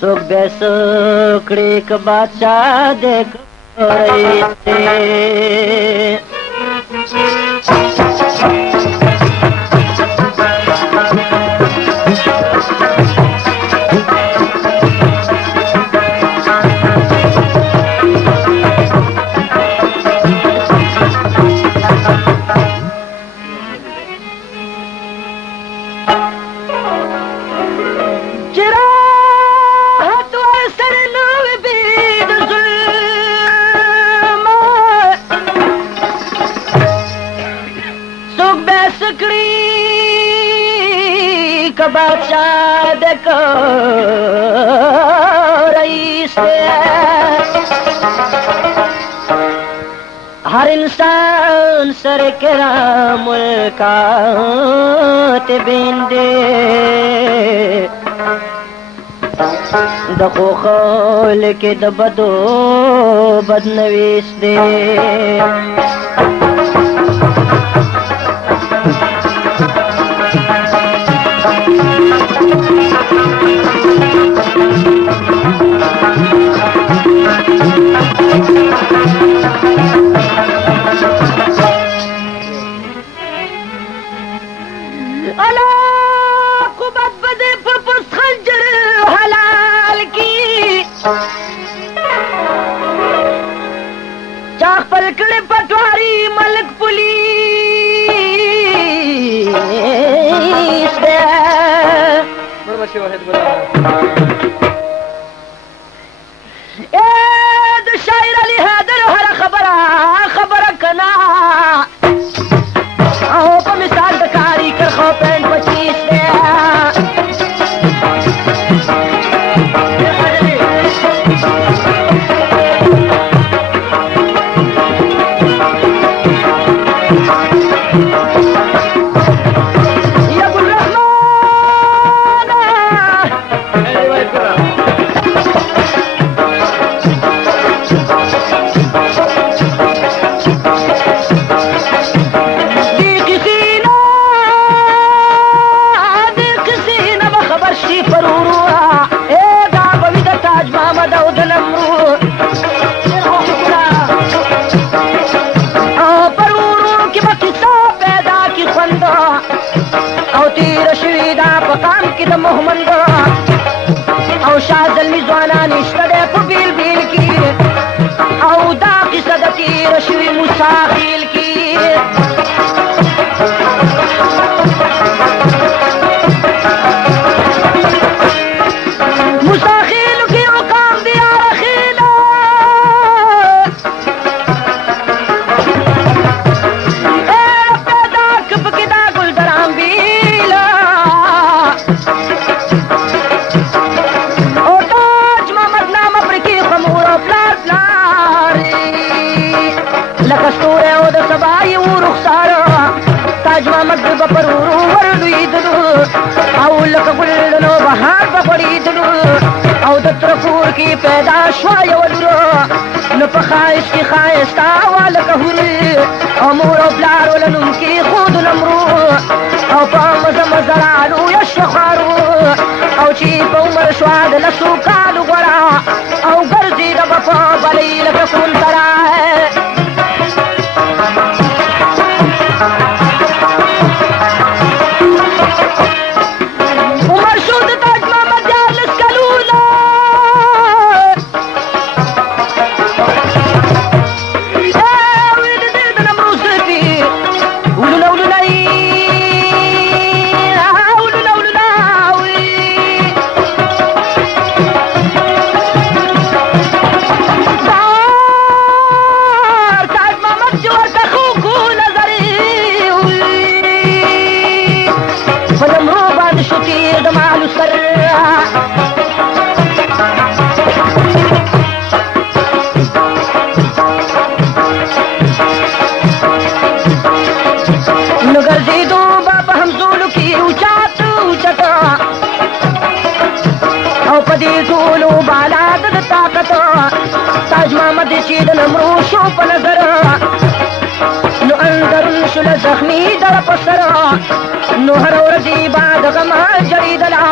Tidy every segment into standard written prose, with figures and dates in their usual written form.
څوک بیا څه کړي که بادشاه دی که رئیس دی بادشاہ دیکھو رئیس ہر انسان سر کرام الکاتبین دے دخو خول کے دبدو بدنویس دے چاک پلکڑے پٹواری ملک پولیس دے اے دو شاعر علی حیدر ہر خبر کنا او پا مثال دکاری کر خو پینٹ 25 دے محمد او شاہ زلمی زوانان اشتدے پو بیل بیل کی او دا قصہ دا تیر شوی مساخیل کی مساخیل کی اقام دیا رخیلا اے پیدا کب کدا گل درام بیلا کستور او د سبای و رخسار تاج محمد بپرورو ورلوی دلو او لک گلدنو بہار بپڑی دلو او د ترکور کی پیدا شوا یو درو نو په خایس کی خایستا والک هوری او مور او بلار ولنم کی خود نمرو او په مزمزرالو یشخارو او چی په عمر شوا د لسو کالو غرا او ګرځي د بپا بلی لک کون ترا تاج محمد چید نمرو شو پا نظر نو اندرن شل زخمی در پسر نو هر ورزی بعد غم جری دلا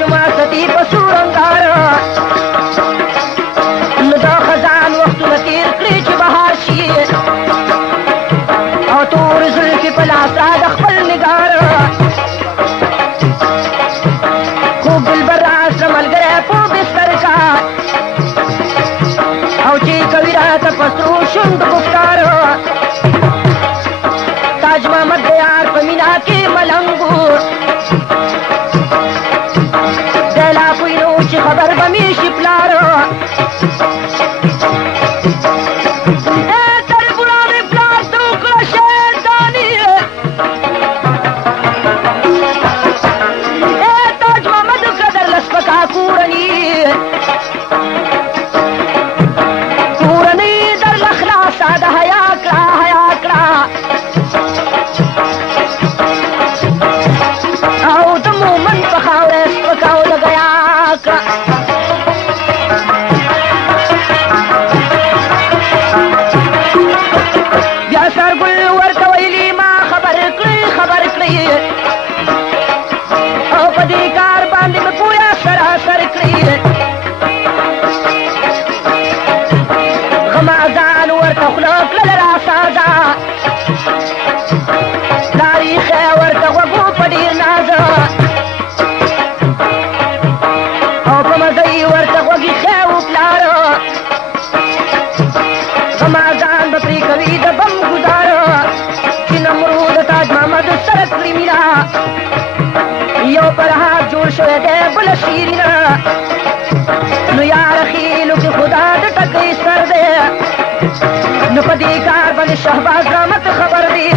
ماشوما ستی په سور انګار نو د خزان وختونه تیر کړي چې بهار شي او تور زلفې په لاس را د خپل نګار خوب دلبر راسره ملګری په بستر کا او چې کوي راته په سرو شونډو گفتار تاج محمد د یار په مینا کې ملنګو دی لا پوهېنو چې خبر به مې شي پلار یو پر هات جوړ شوی دی بله شیرینه نو یار خیلو کې خدا د ټکۍ سر دی نو په دې کار باندې شهباز رحمت خبر دی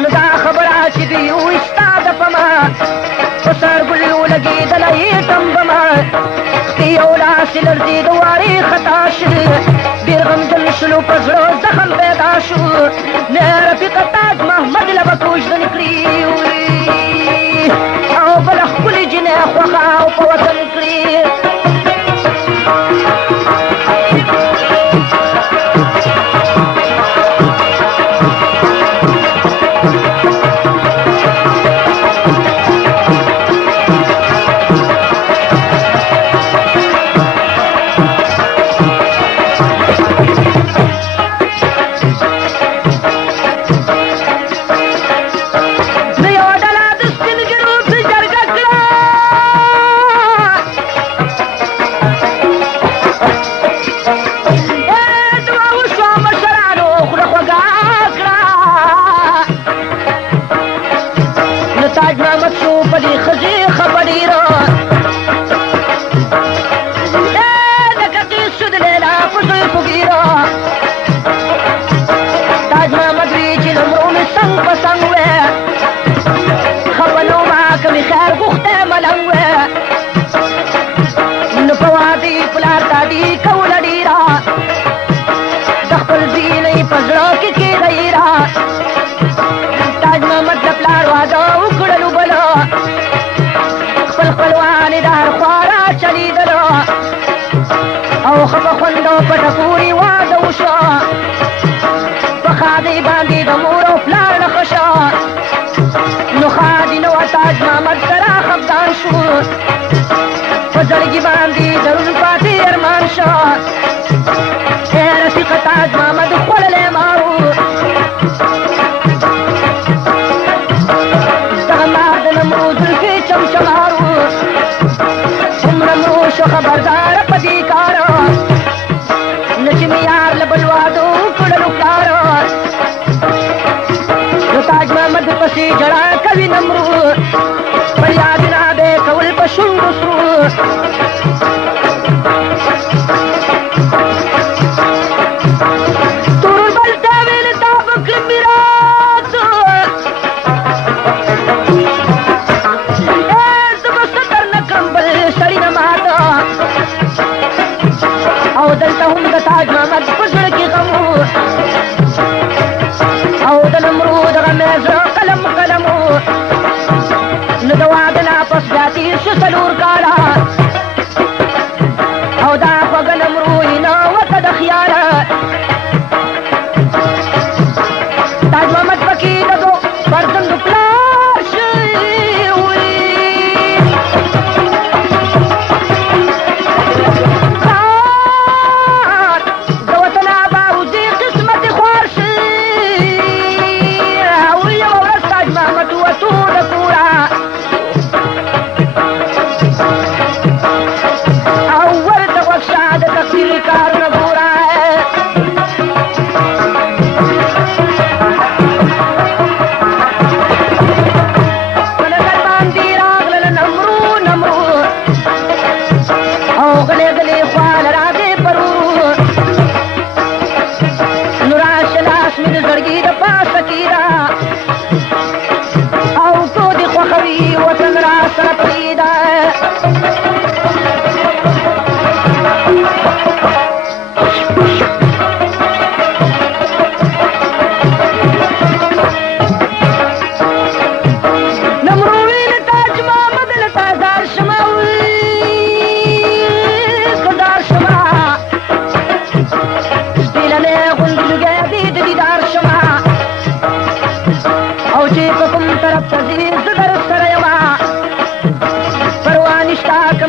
نو دا خبره چې دوی وستا د پما په سرګل ولګېدله یې ټمبما یو لاس یې لړزېد وارې خطا شو ډېر غمجن شلو په زړه زخم پیدا شو نه رفیقه تاج محمد له به کوژدن کړي او بله ښکلې جنۍ خوښه او په وطن کړي پټه پورې واده وشو په ښادۍ باندې د مور او پلار نه ښه شو نو ښادي نه وه تاج محمد سره خفګان شو په زړګي باندې درون پاتې ارمان شو ای رفیقه تاج محمد خوړلی مارو دغه مار د نمرود زلفې چمچمارو څومره مو شو خبرداره په دې کار چې مې یار له بل وادو کړلو پلار نو تاج محمد پسې ژړا کوي نمرود فریادونه به یې کول په شونډو سرو توربل ته ویل تا به کړم میراث زه به څه درنه کړم بل سړي نه ماته او دلته هم د تاج محمد په زړه کې غم او د نمرود غم یې زړه قلم قلم نو د واده نه پس بیا تېر شو 4 کاله او دا خوږه نمرود یې نه وته د خیاله تاج محمد پکې د دو فرزندو پلار شوی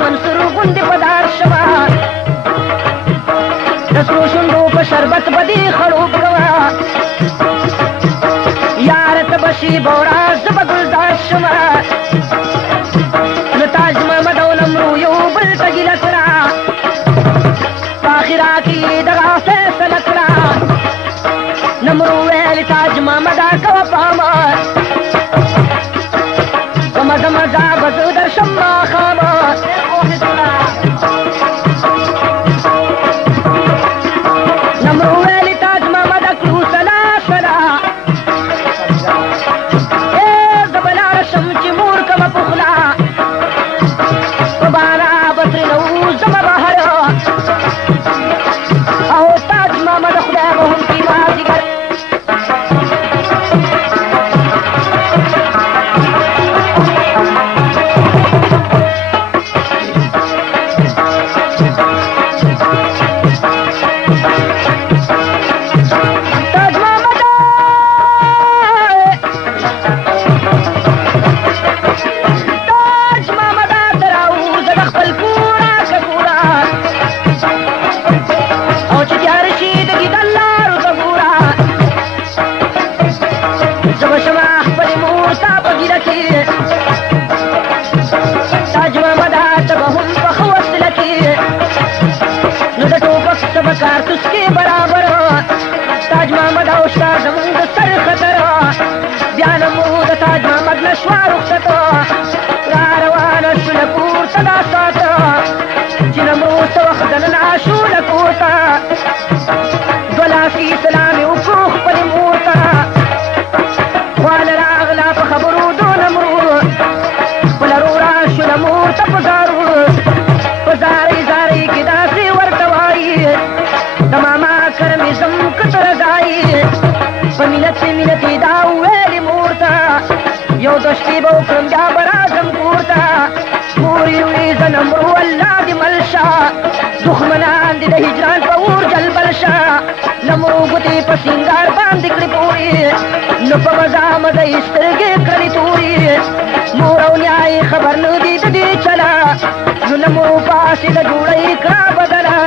منصور غوندې په دار شوه د سرو شونډو په شربت به دې خړوب کوه یاره ته به شیبه ورځ زه به ګلزار شمه نو تاج محمد او نمرو یو بل ته ګیله کړه په اخره کې دغه فیصله کړه نمرو ویل تاج محمده کوه پامه په مزه مزه به زه درشم ماښامه نمرو ویل تاج محمده کړو سلا سلا زه به لاړه شم چې مور کمه پخلا په باره به ترېنه وځمه بهر او تاج محمده خدای به هم کي مازدیګر کارتوس کې برابر تاج محمد او شاه زموږ د سر خطر بیا نه مو د تاج محمد نه شوه رخصت را روانه شوله پورته دا ساته چې نمرو څه وخت دننه شوله کور ته دوه لاسي سلام یې وکړو خپلې مور ته خواله راغله په خبرو دو نمرو خپله روره شوله مور ته په زارو په زارۍ زارۍ کې داسې ورته وایي د ماما کرمې زم کته رضایي په مینت مینتې دا وویلې مور ته یو دوه شپې به وکړم بیا به راځم کور ته مور یې وې زه نمرو الله دې مل شه دښمنان دې د هجران په اور جلبل شه نمرو ګوتې په سینګار باندې کړې پورې نو په مزه مزه یې سترګې کړلې تورې مور او نیا یې خبر نه دي د دې چله نو نمرو پاسې د جوړۍ کړه بدله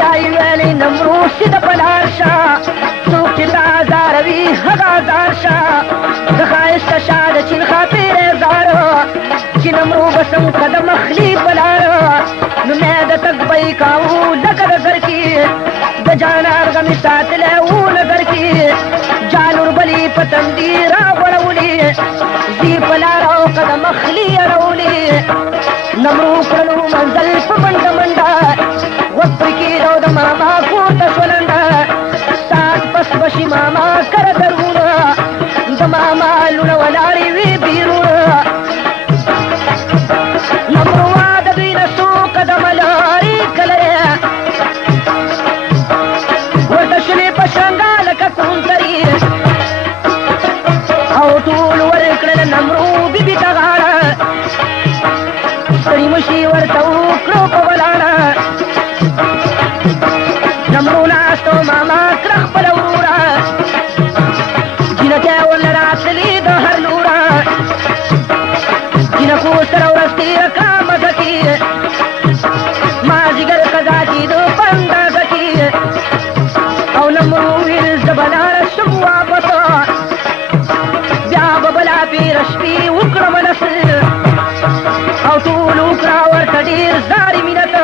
یا یې ویلې نمرو سیده په لار شه څوک چې تا ازاروي هغه ازار شه د ښایسته شاه د چین خاطرې زار چې نمرو به سم قدم اخلي په لار نو مې د تګ به یې کاوه لکه د زر کې د جانان غمې ساتلی و نظر کې جانور بلې په تندي راغوړولې ځي په لار او قدم اخلي اړولې نمرو کړلو منزل په منډه منډه وخت پرې کېده او د ماما کور ته شوه لنډه ساعت پس به شي ماما کره درونه د ماما لوڼه ولاړې وې بیرونه نمرو د دوی نه څو قدمه لارې کلرې ورته شولې په شرنګا لکه کونترې او ټول ورکړل نمرو بیبي ته غاړه ستړي مشي ورته وکړو په ولاړه نمرو ناست او ماما کړه خپله وروره جینکۍ ورله راتللې د هر لوره جینکو سره ورځ تېره کړه مزه کې مازدیګر قضا کېده په اندازه کې او نمرو ویل زه به لاړه شم واپس بیا به بله پېره شپې وکړم نسل او ټول وکړه ورته ډېر زارې مینت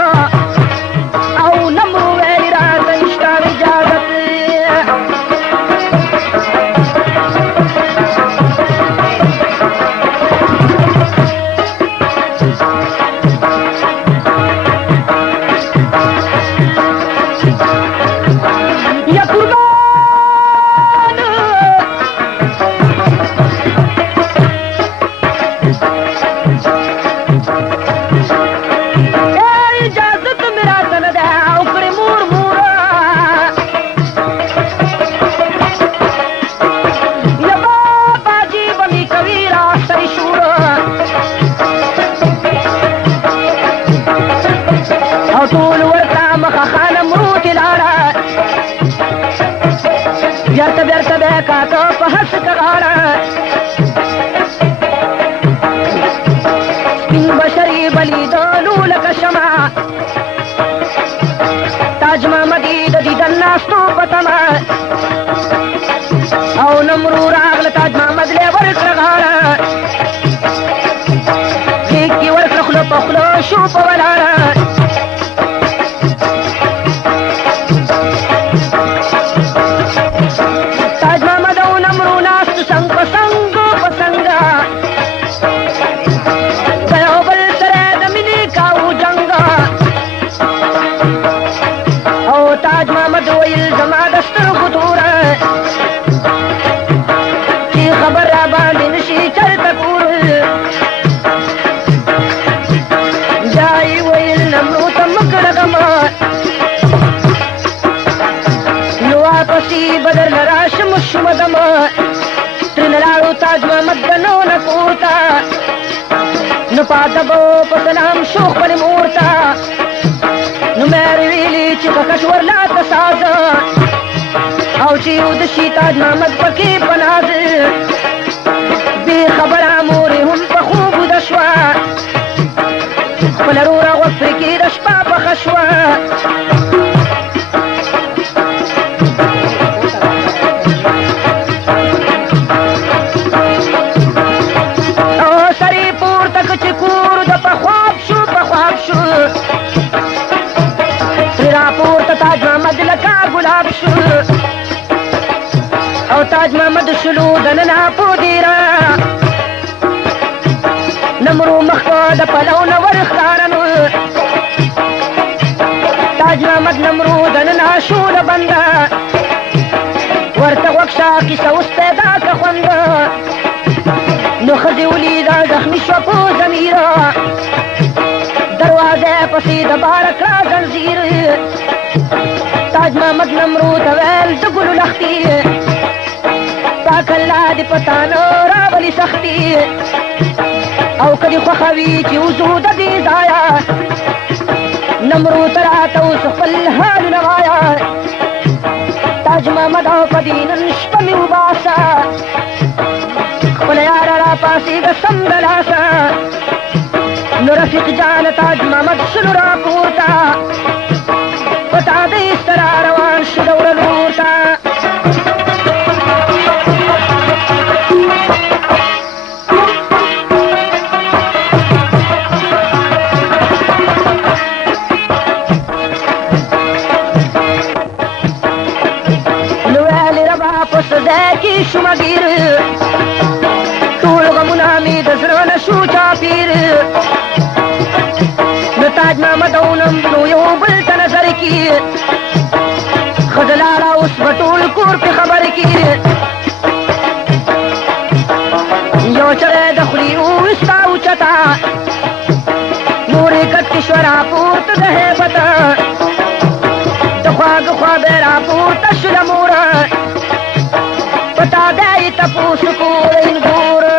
او نمرو ویلې راته نشته اجازت یا قربان ټول ورته مخه خانه مروتې لاړه بیرته بیرته به یې کاته په هسکه غاړه سپین بشري بلیدلو لکه شمع تاج محمدي د دیدن ناستو په تمه او نمرو راغله تاج محمد لی ورکړه غاړه غېږ کې ورکړه خوله په خوله شو په ولاړه تاج محمد او نمرو ناست څنګ په څنګ په څنګ د یو بل سره د مینې کاوه جنګ او تاج محمد ویل زما د سترګو توره چې خبر را باندې نشي چرته کور بیا یې ویل نمرو ته مه کړه غمه نو واپسې به درله راشم شومه دمه ترېنه لاړو تاج محمد د نونه کور ته نو پاته به په سلام شو خپلې مور ته نو مې ویلي چې ککټ ورلاته سازه او چې یود شي تاج محمد پکې په ناز بې خبره مورې هم په خوب وده شوه خپله روره غوږ پرې کېده شپه پخه شوه او سر یې پورته که چې کور د په خواب شو په خواب شو ترې راپورته تاج محمد لکه ګلاب شو او تاج محمد شلو دننه په دیره نمرو مخکه د پلو نه ورښکاره نو تاج محمد نمرو دننه شو له بنده ورته غوږ شه کیسه اوس پیدا که خونده نو ښځې ولیده زخمي شوه په ضمیره دروازه پسې د باره کړه زنځیر تاج محمد نمرو ته ویل د ګلو لښتي پاک الله دې په تا نه راولي سختي او که دې خوښه وي چې وځو د دې ځایه نمرو ته راته اوس خپل حالونه وایه تاج محمد او په دې نن شپه مې وباسه خپله یاره راپاڅېږه سم د لاسه نو رفیق جان تاج محمد شلو راپورته په تادۍ سره روان شو د وره لور ته نو ویلې ربه په سزا کې شومه ګیر ټول غمونه مې د زړه نه شو چاپیر نو تاج محمد او نمرو یو بل ته نظر کي ښځه لاړه اوس به ټول کور پې خبر کي یو چړی د خولې وویستا اوچته مورې کټ کې شوه راپورته د هیبته د خواږه خوا به راپورته شوله موره په تا بیا یې تپوس کولین ګوره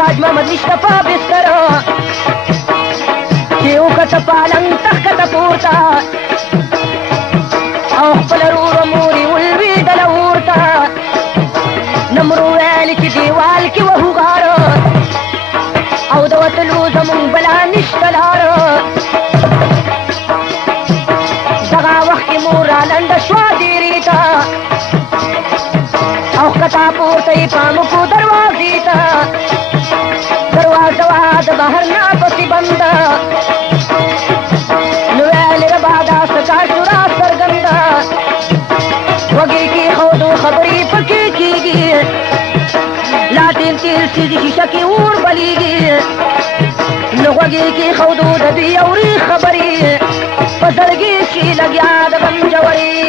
تاج محمد نشته په بستره چې وکته پالنګ تښکته پورته او خپله روره مورې ولوېدله ورته نمرو ویلې چې دیوال کې وهو غاره او د وتلو زمونږ بلا نشته لاره دغه وخت کې مور رالنډه شوه ډېرې ته او ښکته پورته یې پام وکړو دروازې ته دروازه وه د بهر نه پسې شیشه کې اور بلیږي نو غوږې کې خودو د دوی اوري خبرې په زړګي کې لګیا د غم جوړې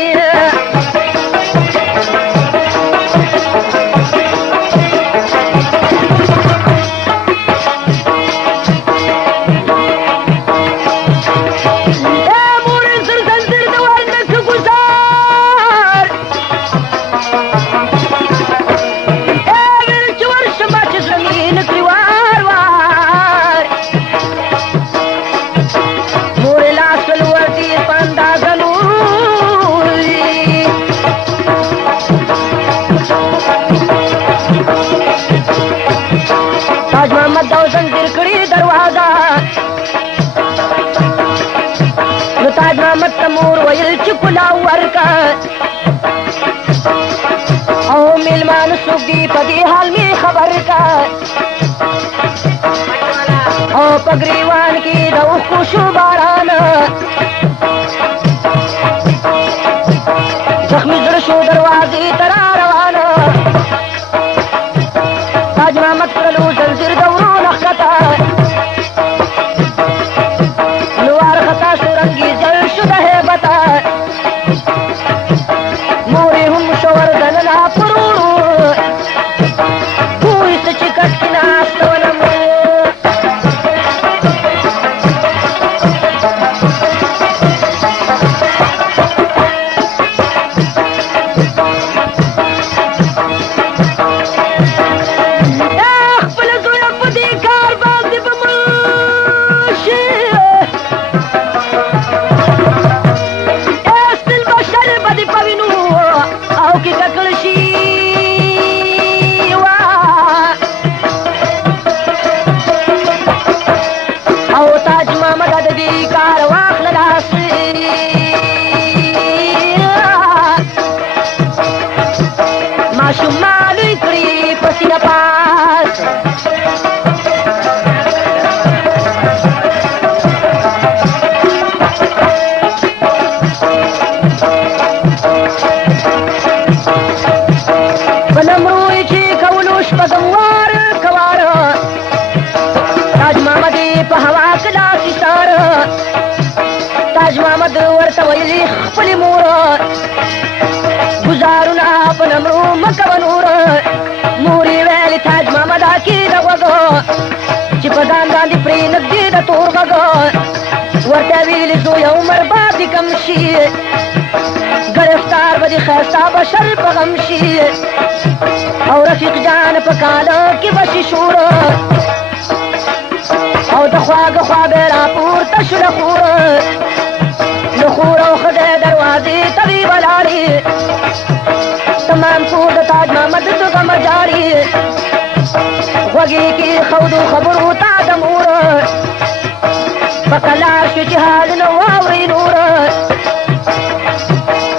تاج محمد تمور ویل چې کلاو ورکا او میلمان څوک دی په دې حال می خبر کا او په ګریوان کې د اوښکو شو باران زخمي زړه شو دروازې ته را روان تاج محمد کړلو زنځیر د ورونه ښکته تاج محمد ورته ویلي خپلې مور ګزارونه په نمرو مه کوه نور مور یې ویلې تاج محمد کېږده غوږ چې په ځان باندې پرې نږدې د تور غږ ورته ویلې زویه عمر به دې کم شي ګرفتار به دې ښایسته بشر په غم شي او رفیق جان په کاله کې به شي شور او د خواږه خوا به راپورته شو له خوره نو خور او ښځه دروازې ته وې ولاړې تمام کور د تاج محمد د غمه جاړې غوږې کې خودو خبرو ته د مور په قلار شو چې حال نه واورې نور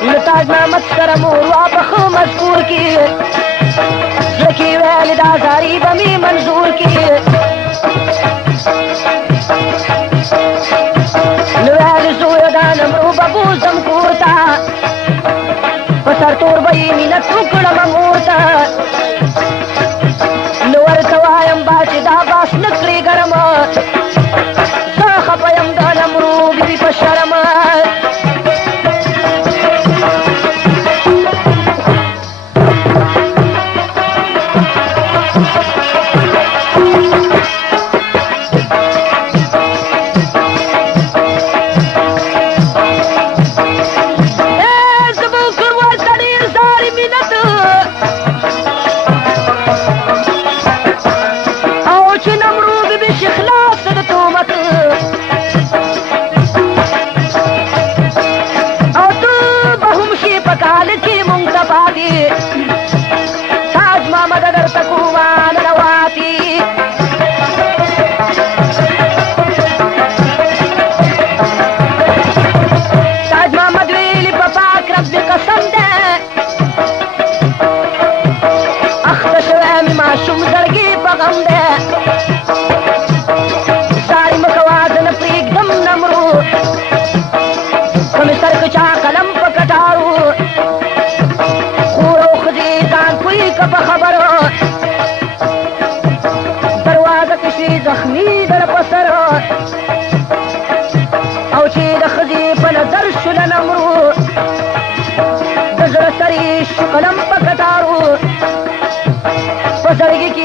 نو تاج محمد سره مور وا په ښه مذکور کې زړه کې ویلې دا زاري به مې منظور کې بوزم کورتا په سر تور به یې مینت وکړم مور ته نو ورته وایم با چې دا باس نه کړې ګرم زه خفه یم د نمرو بیبي په شرم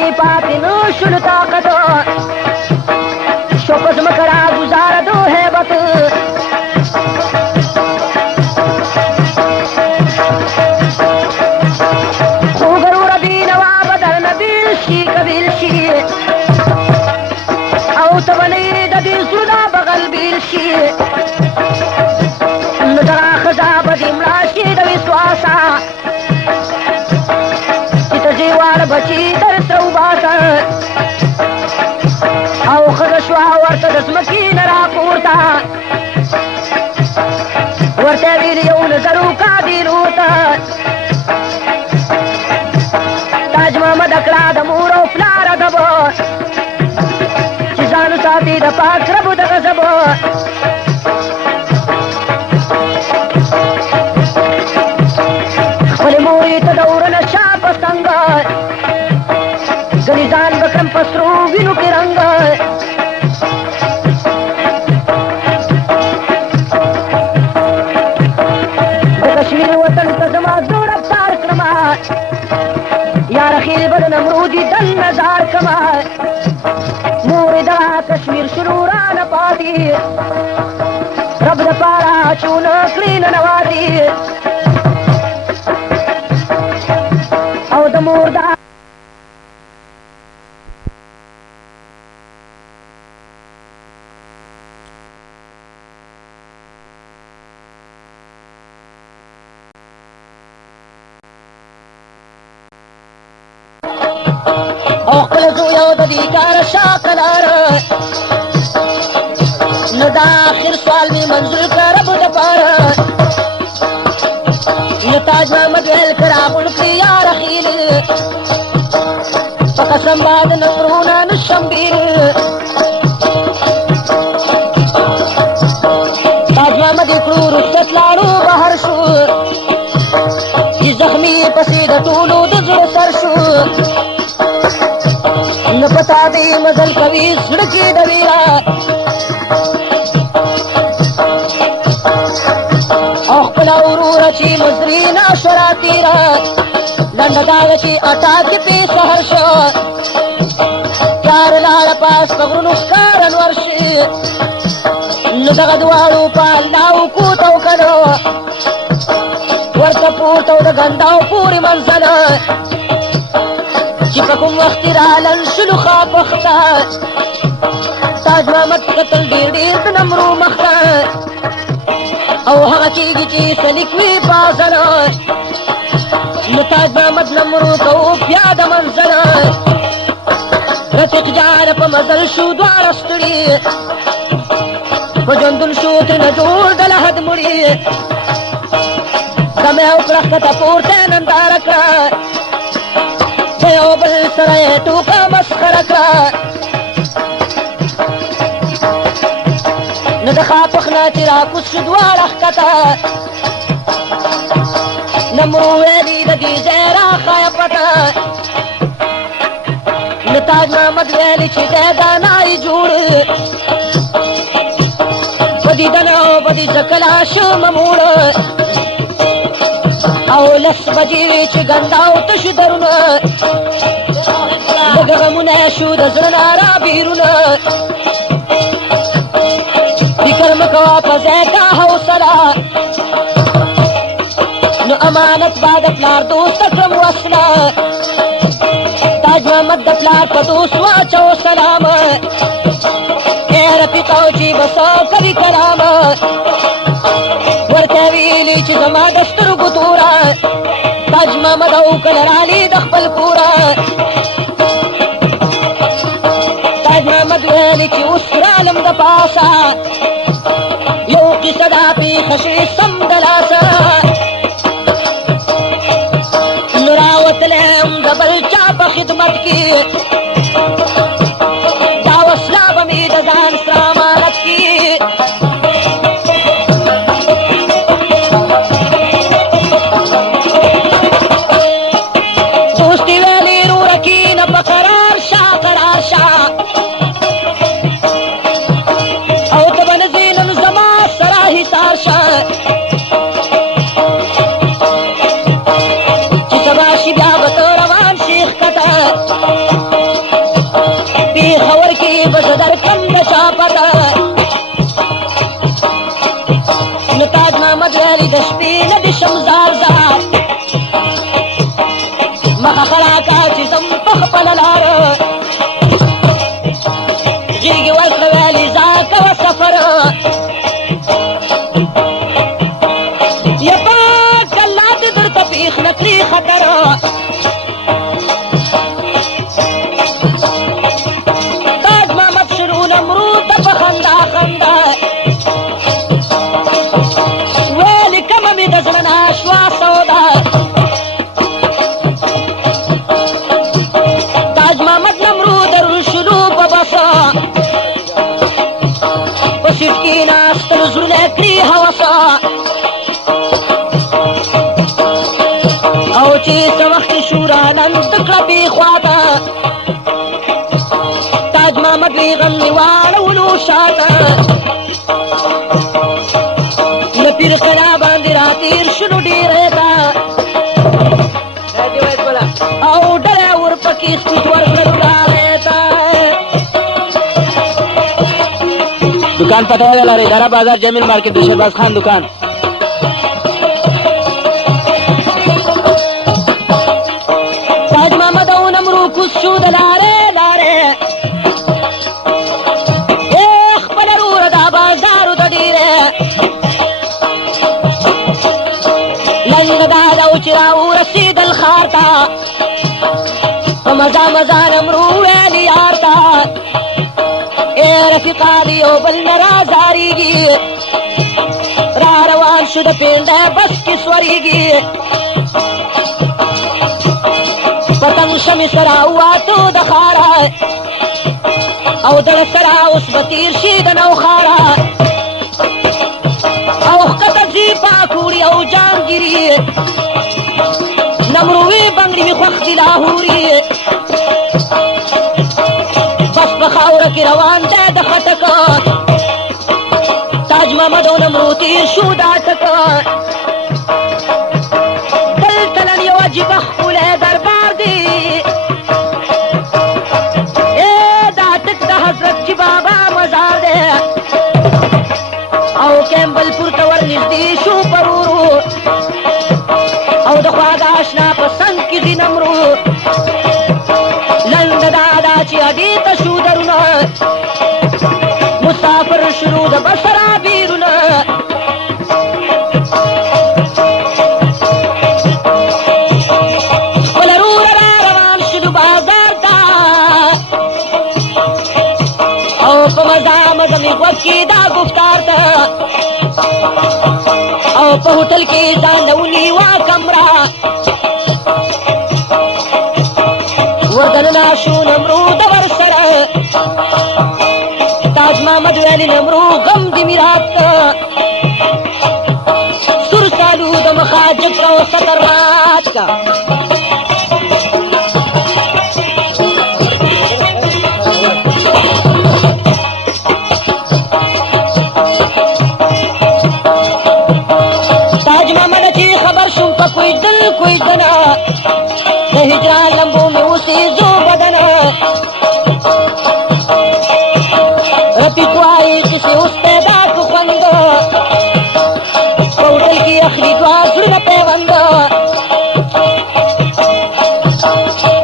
تی پاتی نو شلو طاقتو شپز مکرا گزار دو حیبت خوگرور بینوا بدر نبیل شی کبیل شی او تبنی دا دی زردا بغل بیل شی ندرا خزا بدی ملاشی دا وسواسا جیوار بچی در سرو باسر او خدشوا ورطا دسمکی نرا پورتا ورطا ویلیو نظرو کا دیلوتا تاج محمد اکڑا دمور و فلار دبو چیزانو ساتی دا پاک ربو دا غزبو خپل موری تدور نشا پستنگ گلیزان بکرم پسرو وینو کی رنگ کشمیر وطن تزما دور افطار کرما یا رخیل بد نمرودی دل نظار کما مور دا کشمیر شروران پاتی رب دا پارا چون کلین نوازی او دا مور دا اوقل زویو دا دیکار شاکلار ندا آخر سوال میں منظور کا رب دا پارا نتاج محمد ویل کرا ملکی یا رخیل فقسم باد نفرونا نشمبیر تاج محمد اکڑو رخصت لارو بہر شو یہ زخمی پسید طولو دزر سر شو نپتا دی مزل کوي سڑکی دویرا اخپلا ورورا چی مزرینا شرا تیرا لندداغ چی اٹاک پی سہر شو کار لار پاس پغرنو کارن ورشی ندغ دوارو پال ناو کوتو کنو ورطا پورتو دا گنداو پوری منزل چپکم وقتی رالن شلو خواب وقتا تاج محمد قتل دیر دیر نمرو مختا او هغه کیږي چې سلیکوي پازل نتاج محمد نمرو کو پیاده منزل رفیق جان په مزل شو دوار ستړي په ژوندون شو ترنه جوړ د لحد مړي دمه وکړه ښکته پورته ننداره کړه د یو بل سره یې ټوکه مسخره کړه نو د خاپخ نه چې راکوز شو دواړه ښکته نمرو ویلي د دې ځای راښایه پټه نو تاج محمد ویلي چې دی دا نایي جوړ په دې دنه په دې زه کله شم موړ او لس بجې چې ګنډاو تش درونه لږ غمونه شو د زړه نه رابیرونه فکر مه کوه په ځای کا حوصله نو امانت با د پلار دوست کړم وصله تاج محمد د پلار په دوست واچو سلام ای رفیقو چې بس کوي کلام ورته ویلي چې زما د سترګو توره تاج محمد او کله رالي د خپل کوره تاج محمد ویلي چې اوس رالم د پاسه یو قصه دا پېښه شوې سم د لاسه نو راوتلی یم د بل چا په خدمت کې دا وسله به مې د ځان سره امانت کې دوستي ویلي روره کښېنه په قرار شه قرار شه او ته به نه ځې نن زما سره حصار شه چې سبا شي بیا به ته روان شي ښکته وسیټ کې ناستل زړونه کړي هوسا او چې څه وخت شو رانند کړه بې خواته تاج محمد وی غم مې واړولو شاته د پیر قلا باندې راتېر شنو ډېرې ته او ډله ورپکې سپیټ ورکړل راغی ته दुकान पता है दारा बाजार जमीन मार्केट शहबाज खान दुकान ताज محمد او نمرو کوز شو د لارې لارې خپله روره دا بازارو د ډېرې لنګ دا ده و چې راورسېدل ښار ته په مزه مزه نمرو ویل یار ته رفیقا دی یو بل نه رازاریږي را روان شو د پینډه بس کې سورېږي پتنګ شمې سره وواتو د ښاره او دړه سره اوس به تېر شي د نوښاره او ښکته ځي پاکوړي او جامګیري نمروي بنګړي مې خوښ دي لاهوري بس په خاوره کې روان دی د خټک تاج محمد او نمرو تېر شو دا ټک دلته نن یو عجیبه ښکلی دربار دی دا ټک د حضرت جي بابا مزار دی او کیمبل پور ته ورنږدې شو پرورو او د خواږه اشنا په څنګ کې ځي نمرو لنډه دا ده چې اډې ته شو درونه مسافر شروع د بسره بیرونه خپله روره را روان شدو بازار ته او په مزه مزه مې غوږ کې دا ګفتار ته او په هوټل کې ځان له ونیوه کمره ودننا شو نمرو د ورسره تاج محمد ویل نمرو غم دې مې راته سور سالو د مخاجب کا او سطر رات کا تاج محمد چې خبر شوم په کوئی دل کوئی دنا د هجران لمبو میں اسی جو بدنا رپی کو آئی کسی اس پیدا کو خوند پوٹل کی اخری دعا زڑنا پیوند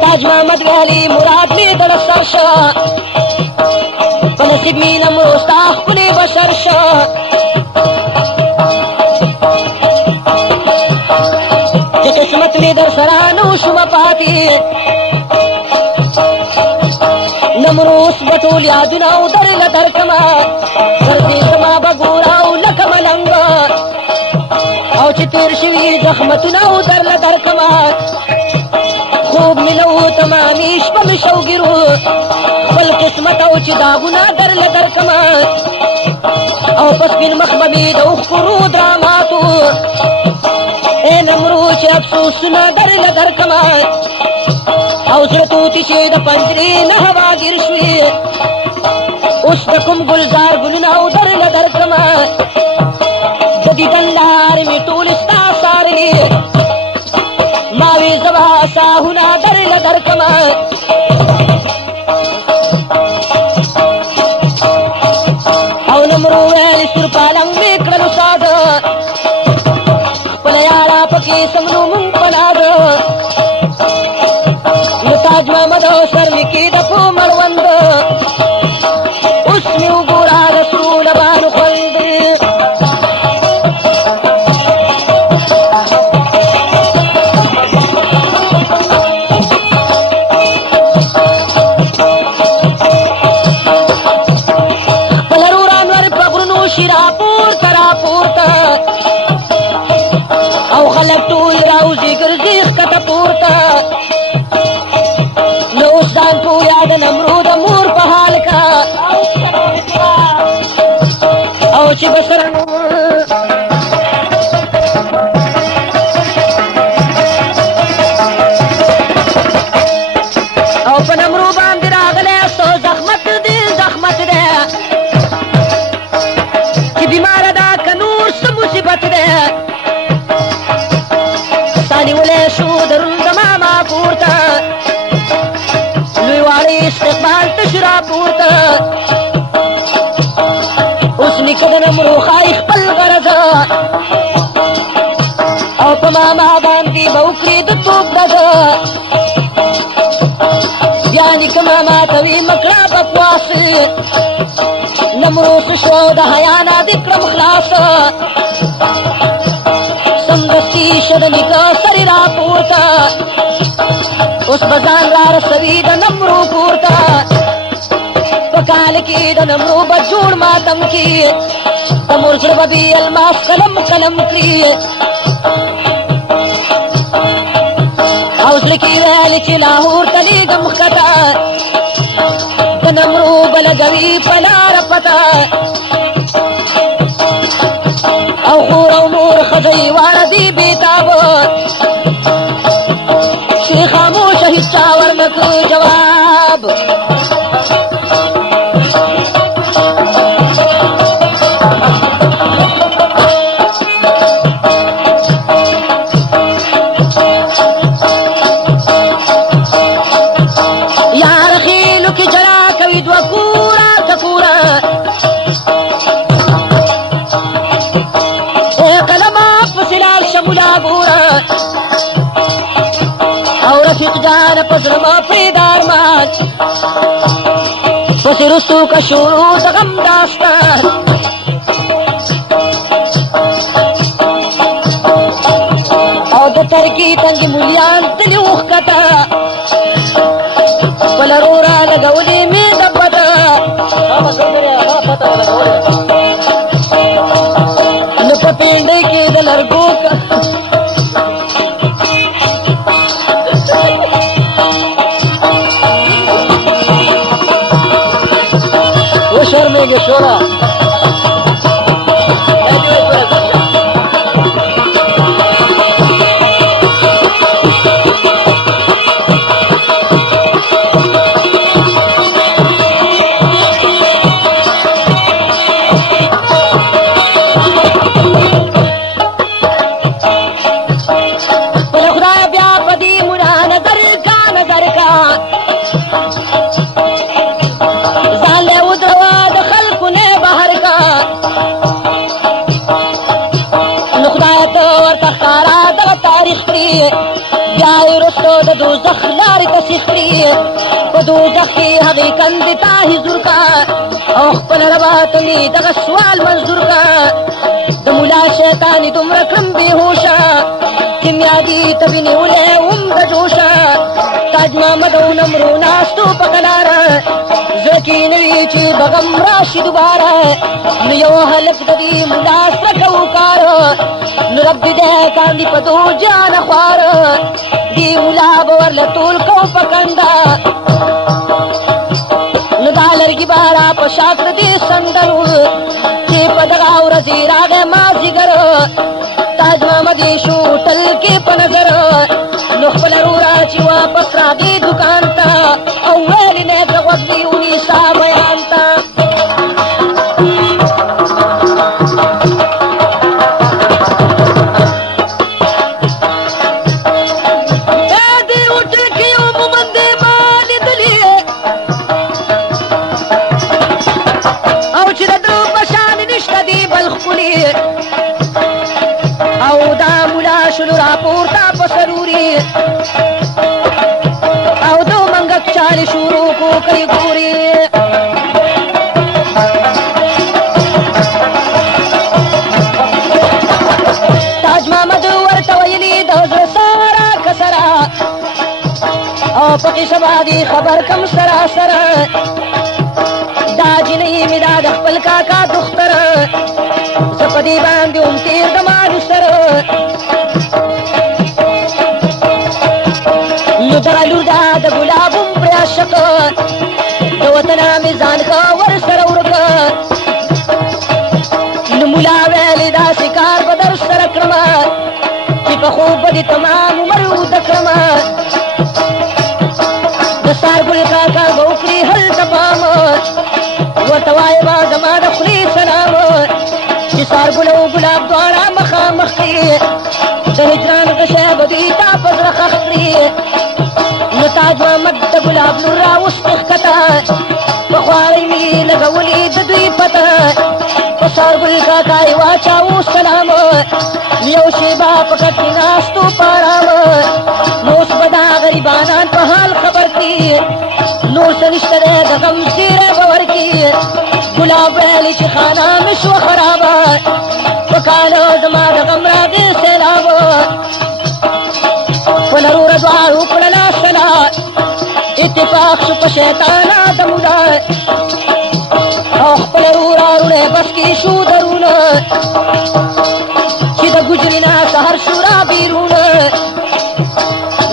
تاج محمد والی مراد میں دڑسر شا پنصیب می نمرو ستاخ پلی بشر شا قسمت می در سرانو شما پاتی نمروس بطول یادنا او در لدر کما درزی کما بگورا او لکم لنگا او چی تیر شوی زخمتنا او در لدر کما خوب ملو تمامیش پا مشو گرو خپل قسمت او چی داغنا در لدر کما او پس بین مخببی دوخ کرو دراماتو اے نمرو چې افسوسونه در لدر کما او زړه توتي چې د پنجرې نه هوا ګیر شوي اوس د کوم ګلزار ګلونه او در لدر کما د دیدن لارې مې ټول ستا څارلي ما وې زما ساهونه در لدر کما او نمرو ویل سور پالنګ مې کړلو ساده پکی سمنو من پناد تاج محمد سر لکی دپو مروند اس میں گورا رسول بانو خلد پلروران ور پغرنو شراپور تراپور تا او خلق ټول راوځي ګرځي چې بسرنو او په نمرو باندې راغلی څو زحمت دی زحمت دی چې بیماره ده که نور څه مصیبت دی ستا نیولی شو درون د ماما پورته لوی واړی استقبال تش را پورته اوس نیکه د نمرو ښایي خپل غرض او په ماما باندې به وکړي د توپ ډډ بیا نیکه ماما ته وي مکړه بکواس نمرو څه شو د حیا نه دې کړم خلاص سمدستي شه د نیکه سرې را پورته اوس به ځان را رسوي د نمرو پورته په کال کې د نمرو به جوړ ماتم کې د مور زړه به بې الماس قلم قلم کړي او زړه کې ویل چې لاهور ته لېږم ښکته د نمرو به لګوي په لاره پته او خور او مور ښځه یې واړه دي بېتابه چې خاموشه هېڅ چا ورنه کړ جواب رفیق جان پزړه مه پرېږده ارمان پسې رستو که شروع د غم داستان او د ترکي تنګې مولیان تلي وښکته خپله روره لګولې مې د پته نه په پینډۍ کې د لرګو شرمېږي شوره بله خدای بیا په دې مړه نظر کا نظر کا بیا یې وروستو د دوزخ لارې ته سیخ کړي په دوزخ کې هغې کندې ته حضور کا او خپله ربه تلي دغه سوال منظور کا د ملا شیطانې دومره کړم بېهوشه چې میادي ته مې نیولی وم د جوشه تاج محمد او نمرو ناستو په قلاره زړه کې نه وي چې بغم راشي دوباره نو یو هلک د دې ملا سره کوو کار نو رب دې دی کاندي په دو جانه خوار دې ملا به ورله ټول کو په کنده نو دا لرګي به را په شاکر دې سندلو چې په دغه ورځې راغی مازدیګر تاج محمد یې شو ټل کې په نظر نو خپله روره چې واپس راغی دکان ته او ویلې نه که غوږ دې ونیسه بیان ته او دا ملا شلو را پورته په سروري او دو منګک چالي شروع کو کوي ګوري تاج محمد ورته ویلي د زړه سره کسره او پکې سبا دي خبر کم سره سره دا جنۍ مې دا د خپل کاکا دختر زه په دې باندې هم تېر د مالو سره نو دغه لور ده د ګلاب هم پرې عاشق د وطنه مې ځان ښه ورسره ورکه دي تمام عمر ودکرم دستار گل کاکا گوکری حل دبام ورتوای با زما د خلی سلام دستار گل او گلاب دوارا مخامخ کی د هجران غشه بدی تا پزر خخری نتاج محمد د گلاب نور را وسخ کتا بخواری می لګولی د دوی پتا دستار گل کاکا واچاو سلام یو شیبا پکټ ناستو پارام نوس بدا غریبانان په حال خبر کی نور سنشتره د غم سیره باور کی گلاب ویلی چې خانه مشو خرابا پکالو زما د غم راغی سیلاب ولرو رضوار وکړلا سلا اتفاق شو په شیطانا د مولا او خپل ورارونه بس کی شو درونه چې د ګجرینا سحر شورا بیرونه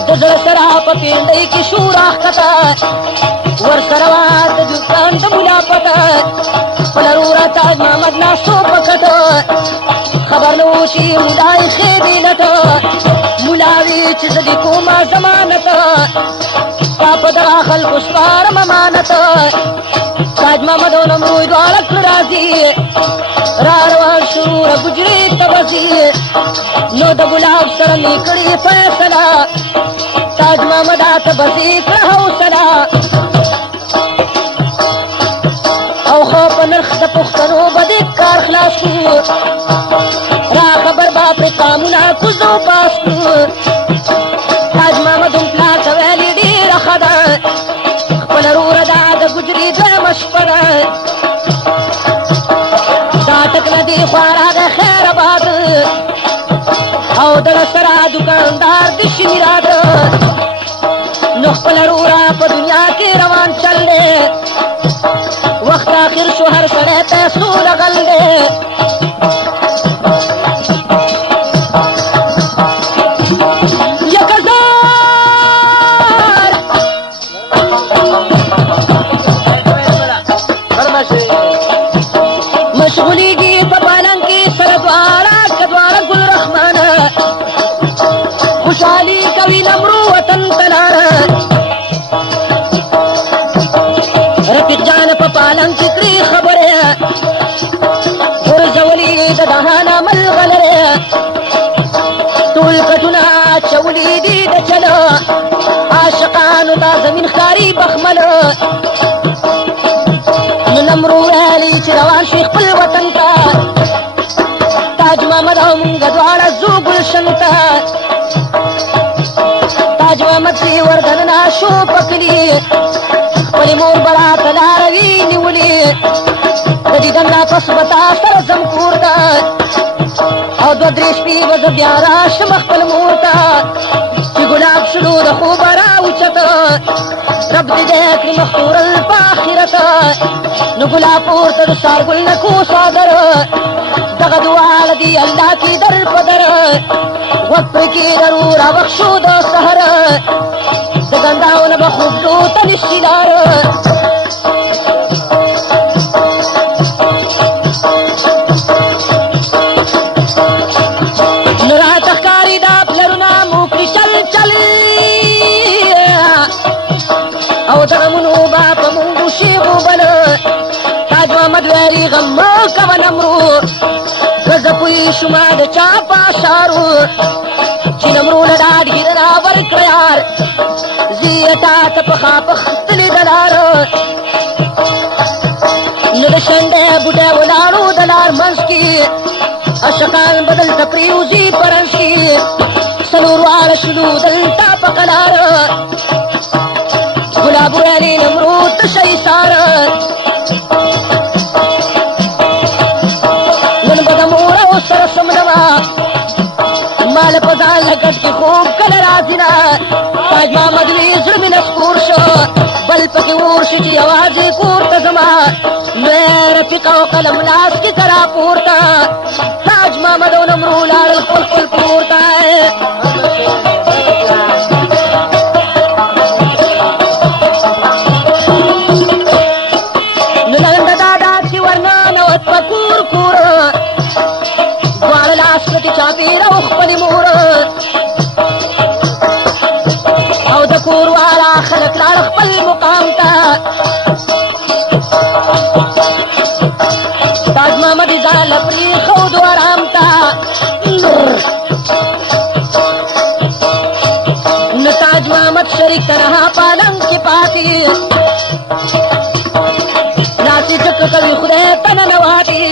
د زړه سره په پیندۍ کې شورا کتا ور سره واد د دکان د مولا پتا پلرورا تاج محمد ناسو پکتا خبر نو شي مولای خېبینتا مولاوی چې زدي کومه زمانتا پاپ درا خلق سپار ممانتا تاج محمد او نمرود والک راضی راروان شروع گجری تبزی نو د گلاب سره نکړي فیصله تاج محمد تبزی کړه حوصله او خو په نرخ د پښتنو باندې کار خلاص کو را خبر با پر قانونا کوزو پاس کو تاج محمد هم پلا کوي ډیر خدا خپل ورور د گجری د مشپره دی خوارا د خیر آباد او د سرا دکاندار د شمیراد نو خپل ورورا په دنیا کې روان چل دی وخت آخر شو هر سړی پیسو لګل دی مشغولی گی پپالنگ کی سردوارا کدوارا گل رحمان خوشحالی کوي نمرو وطن تلارا رفیق جان پپالنگ کی کری خبره ورزولی ددهانا ملغلره طول کتنا چولی دی دچلا عاشقانو دا زمین خاری بخملو نمرو ویلی چې روان شي خپل وطن ته تاج محمد او مونږ دواړه ځو ګلشن ته تاج محمد چې وردننه شو پکلي خپلې مور برات لاره وي نیولې د دیدن نه پس به تا سره ځم کور ته او دوه درې شپې به زه بیا راشم خپل مور ته چې ګلاب شلو د خوبه راوچته رب دې دې کړي مختورل په آخرت نو ګلاب پورته د سار ګل نه کو صادر دغه دعا دی الله کی در پدر وقت کی ضرور بخشو د سحر د ګنداونه به خوب دو تنشیدار نرا تخکاری دا پلرنا موکری چل چلی او دغمونو با پا مونگو شیغو بل تاج محمد ویلی غم کوا نمرو رزپوی شما د چا پاشارو چی نمرو لڈاڈ گرنا ورکریار زیتا تپخا پختلی دلارو ندشنده بوده ولارو دلار منس کی اشکان بدل تپریوزی پرنس کی سلوروار شدو دلتا پقلار گلاب ویلی نمرو تشی سار من بدمورا سر سمنوا مال پزان لگت کی خوب کل رازنا تاج محمد وی ظلم نسکور شو بل پکی ورشی چی آوازی کور تزما میرا فقہ و قلم لاس کی طرح پورتا تاج محمد و نمرو لار الخل خل پورتا ہے نلند دادا کی ورنان و اتپکور کور دوار لاس کی چاپی روخ پلی مور محمد لاړ خپل مقام ته تاج محمد ځان پرېښود آرام ته نو تاج محمد شریک تنها پالنګ کې پاتې لاس یې ټک کوي خدای ته ننواتې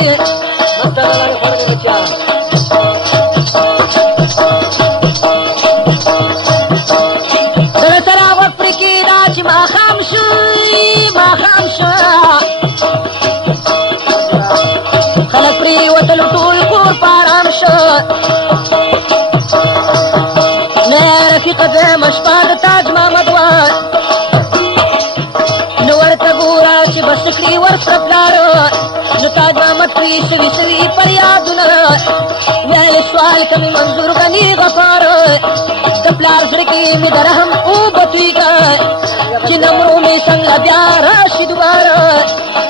دغه سره وخت پرې کېده چې ماښام شو خلک پرېوتل ټول کور په ارام شو نه رفیقه دویمه شپه د تاج محمد وه نو ورته ګوره چې بس کړي ورسره پلاره نو تاج محمد پرې سوي فریادونه ویلې سوال ته مې منظور غني غفار د پلار زړه کې مې د رحم اوبه تویږه چې نمرو مې څنګه بیا راشي دوباره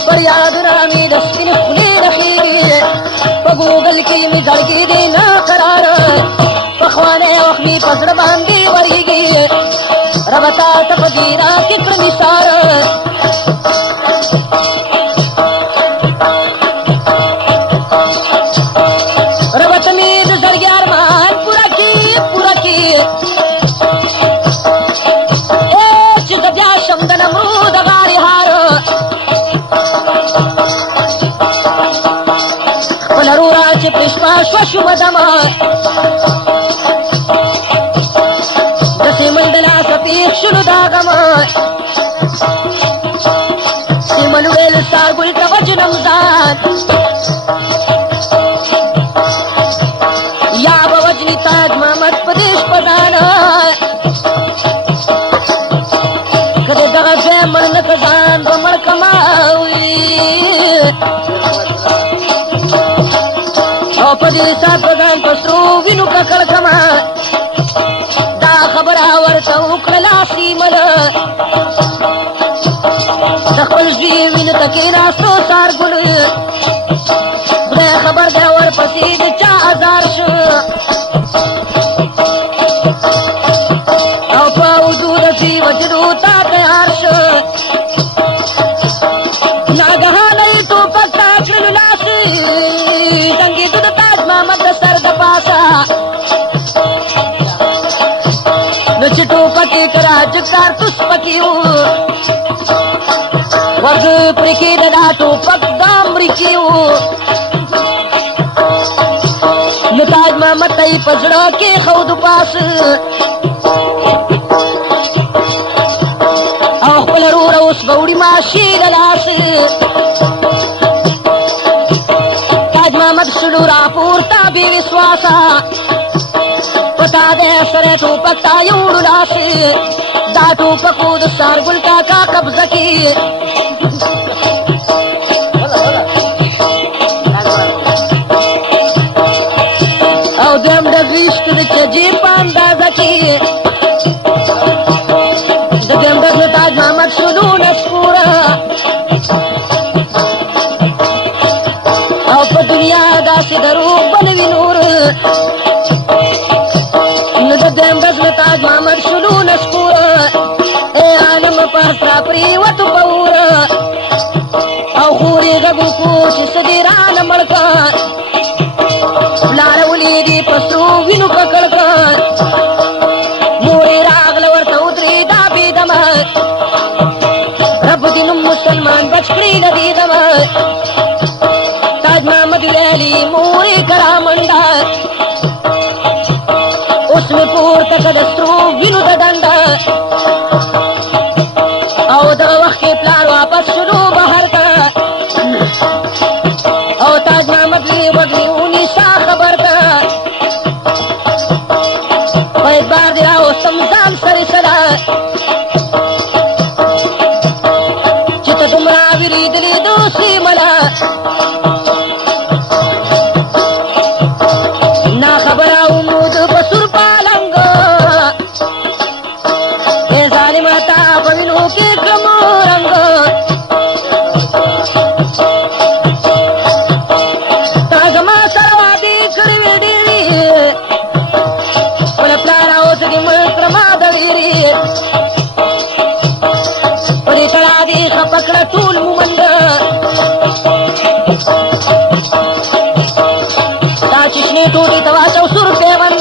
فریادونه مې د سپینې خولې رخېږي په ګوګل کې مې زړګي دی نه قرار پخوانی وخت مې په زړه باندې ورېږي ربه تا ته په دې راکې کړه مې ساره ربه ته مې د زړګي ارمان پوره کړي چې زه بیا شم د نمرود غاړې هار خپله روره چې پرې شپه شوه شومه دمه دسې من د لاسه پېښ شلو دا غمه سیمل ویل ستا ګل ته وجنم ځان یا به وجني تاج محمد په دې شپه ځانه که د دغه ځای مړ نه که ځان به مړ کما او په دې سات به ځان په سرو وینو ککړ کما دا خبره ورته وکړه لاسیمل د خپل زوی وینو ته کېناستو سارګل خدای خبر دی ورپسې د چا ازار شو او په وجود کې وجدو ته تیار شو ناګهانه یې ټوپک ته کړلو لاسې ډنګېده د تاج محمد د سر د پاسه نو چې ټوپک یې کړه چې کارتوس پکې و ورځ پرې کېده دا ټوپک د امریکې و نو تاج محمد ته یې په زړه کېښود پاس او خپله روره اوس به وړي ماشي له لاسه تاج محمد شلو راپورته بې وسواسه پتا دې سره ټوپک ته یې وړو لاسه دا ټوپکو د سارګل کاکا قبضه کې او دویم ډګریشت د چجې په اندازه کې د دویم ډګر تاج محمد شلو نسکوره او په دنیا داسې دروغ به نه وي نور نو د دویم ډګر تاج محمد شلو نسکوره ای عالم په اسرا پرېوتو په وره او خور یې غږ وکړو چې څه دې رانه مړ که پلاره ولیدې په سرو وینو ککړ که مور یې راغله ورته ودرېده بېدمه رب دې نوم مسلمان بچ کړي له دې دمه تاج محمد ویلي مور یې که رامنډه اوس مې پورته که د سرو وینو د ډنډه او دغه وخت کې پلار واپس شلو بهر ته او تاج محمد وی وږمې ونیسه خبر ته په اعتبار دې راوستم ځان سرې سره چې ته دومره وېرېدلې دوستې مله نا خبره ومود په سور پالنګ شنې ټوټې ته واچو سور پیوند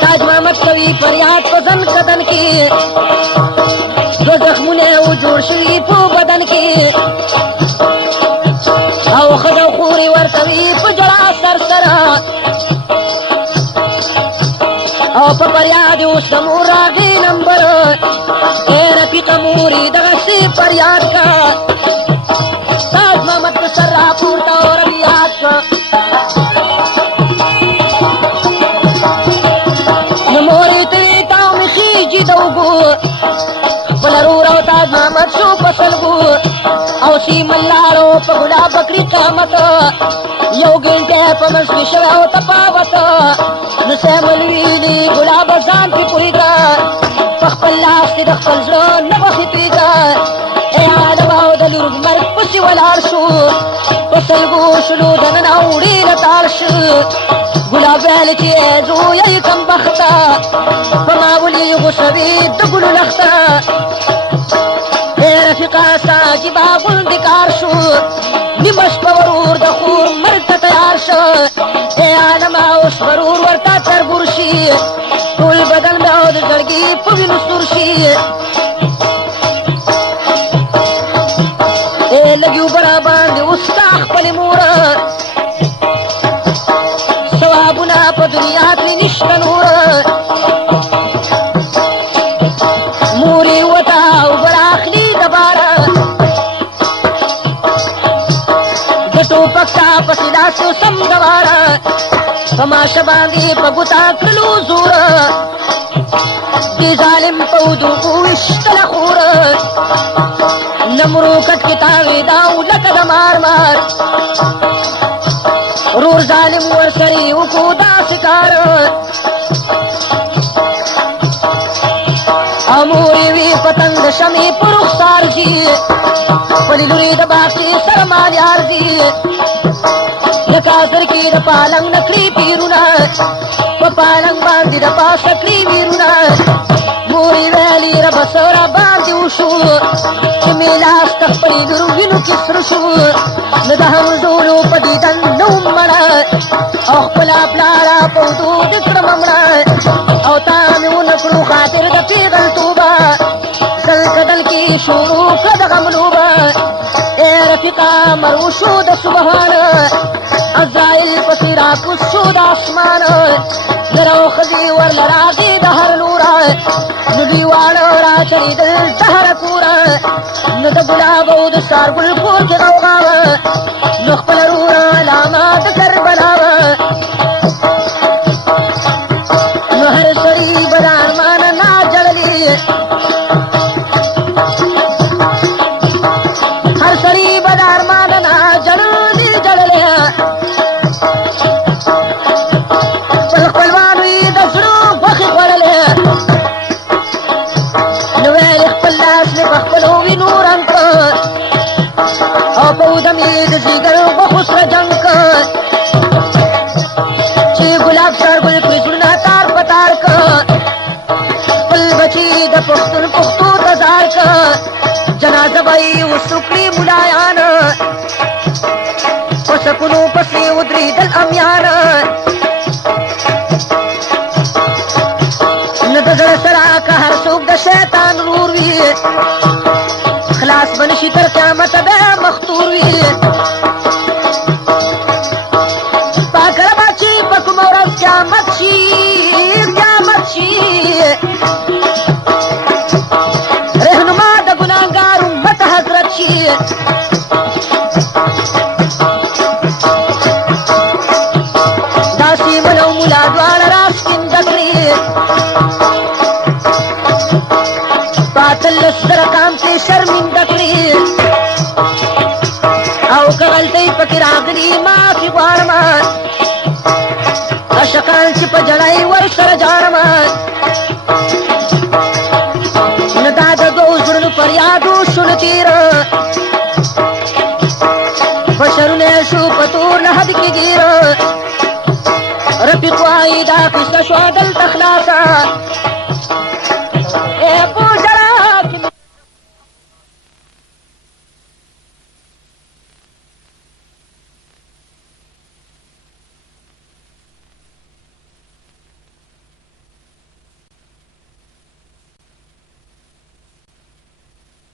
تاج محمد کوي فریاد په ځن کدن کې دو زخمونه و جوړ شوي په بدن کې او ښځه خورې ورکوي په ژړا سر سره او په فریاد اوس د مور راغی نمبر ای رفیقه مورې دغسې فریاد کا تاج محمد د سر راپورته او ربیات کا نو مورې ته وې تاو مې خېجي د اوږو خپله رور او تاج محمد شو په سلګو او سیمن لاړو په ګلاب بکړي قامت یو ګنټه په منځ کې شوی او تفاوت نو سیمل ویلي ګلاب ځان پې پوهېږه په خپل لاس کې د خپل زړه نه بخې تویږه ای عالم او د لور مرګ پسې ولاړ شو په سلګو شلو دننه وړې لتاړ شو ګلاب ویل چې زویه یې کمبخته په ما ولې غوسوي د ګلو لخته رفیقا ساجبا غوندې کار شو نیمه شپه ورور د خور مرګ ته تیار شو ای عالمه اوس ورور ورته تربور شي ټول بدن مې او د زړګي په وینو سور شي ای لږې اوبه راباندې اوس ستا خپلې موره ثوابونه په دنیا کې نشته نور مورې وته اوبه راخلي ټوپک تا پسې داسې سم دواره په ماشه باندې په ګوتا کړلو زوره دې ظالم په ودوګو ویشتله خوره نمرو کټ کې تاوېداو لکه د مار مار رور ظالم ورسرې وکړو داسې کار او مورې وې پتنګ د شمې په رخسار ځي خپلې لورې د باقي سره مالیار ځي لکه زر کې د پالنګ نه کړي پیرونه په پالنګ باندې د پاسه کړي ویرونه مورې ویلې ربه څه راباندې وشو چې مې لاس د خپلې لور وینو کې سره شو نو د همزولو په دیدن نه وم مړه او خپله پلاره په ودود کړم مړه او تا مې ونه کړو خاطر د پیغلتوبه دل کدل کې شروع کړه د غم لوبه ای رفیقه مرو شو د سبحان عزرایل پسې راکوز شو د اسمان نر او ښځې ورله راغې د هر لوره نو دوی واړه راچړېدل د هره کوره نو د ګلاب او د ستارګل کور کې غوغا وه نو خپله روره علامه د کربلا وه نو هر سړي به د ارمانه ناجړلي هر سړي به د ارمانه ناجړلي جړلې خپل خپلوانو یې د زړه غوښې خوړلې نو ویل خپل لاس مې په خپلو وینو رنګ کړ او په اوده مې د ځیګر غوښو سره جنګ کړ چې ګلاب سترګل کړي زړونه تار په تار کړ خپل بچي د پښتون پښتو ته ځار کړ جنازه به یې اوس وکړي ملایان په سکونو پسې ودرېدل امیان نه د زړه سره که هر څوک د شیطان رور وي خلاص به نشي تر قیامته بیا مختور وي پاکه ربه چې په کومه ورځ قیامت شي قیامت شي رهنما د ګناهګار امت حضرت شي دا سیمن او ملا دواړه راستینده کړي پاتلس زره کام ترې شرمنده کړي او که غلطۍ پکې راغلي معافي غواړم عاشقان چې په جړۍ ورسره جاړم نه دا د دوو زړونو فریادو شونو تېر بشرونه شو په تور نه حد کې ګیر رفیق وایي دا قصه شوه دلته خلاصه